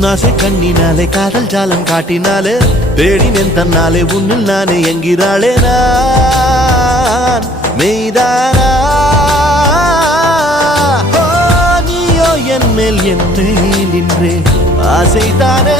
உன்னாசை கண்ணினாலே காதல் ஜாலம் காட்டினாலே தேடினேன் தன்னாலே உன்னில் நானே என்கிறாளே நான் மெய்தானா நீயோ என் மேல் என்றே நின்றே ஆசைதானே